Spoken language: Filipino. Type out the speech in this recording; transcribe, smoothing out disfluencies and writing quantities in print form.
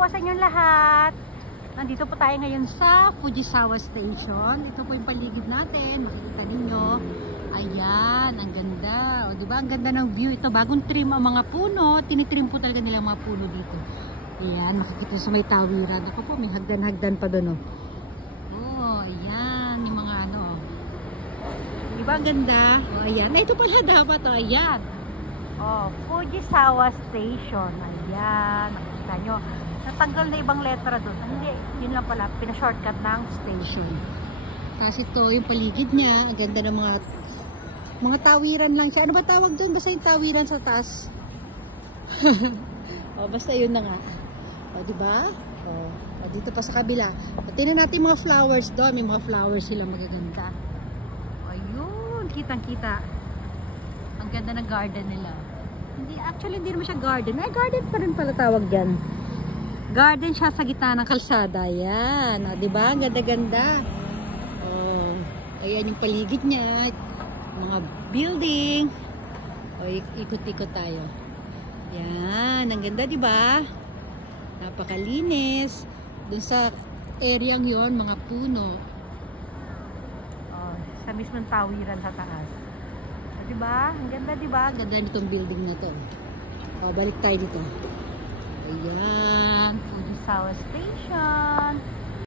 po sa inyong lahat. Nandito po tayo ngayon sa Fujisawa Station. Ito po yung paligid natin. Makikita ninyo. Ayan, ang ganda. O, diba? Ang ganda ng view. Ito, bagong trim ang mga puno. Tinitrim po talaga nila ang mga puno dito. Ayan, makikita sa may tawiran. Ako po, may hagdan-hagdan pa doon. Oh, ayan. Yung mga ano. Diba ang ganda? O, ayan. Ay, ito pala dapat. O, ayan. Oh, Fujisawa Station. Ayan. Nakita nyo. Natanggal na ibang letra doon. Hindi, yun lang pala. Pina-shortcut ng station. Tapos ito, yung paligid niya. Ang ganda ng mga tawiran lang siya. Ano ba tawag doon? Basta yung tawiran sa taas. O, basta yun na nga. O, diba? O, dito pa sa kabila. Tingnan natin mga flowers doon. May mga flowers sila magaganda. Ayun. Kitang-kita. Ang ganda ng garden nila. Actually, hindi naman siya garden. Ay, garden pa rin pala tawag dyan. Garden siya sa gitna ng kalsada. Yan. O, diba? Ang ganda-ganda. O, ayan yung paligid niya. Mga building. O, ikot-ikot tayo. Yan. Ang ganda, diba? Napakalinis. Dun sa area yon mga puno. O, sa mismong tawiran sa taas. Diba? Ang ganda, diba? Ang ganda nitong building na to. O, balik tayo dito. Ayan. Fujisawa Station.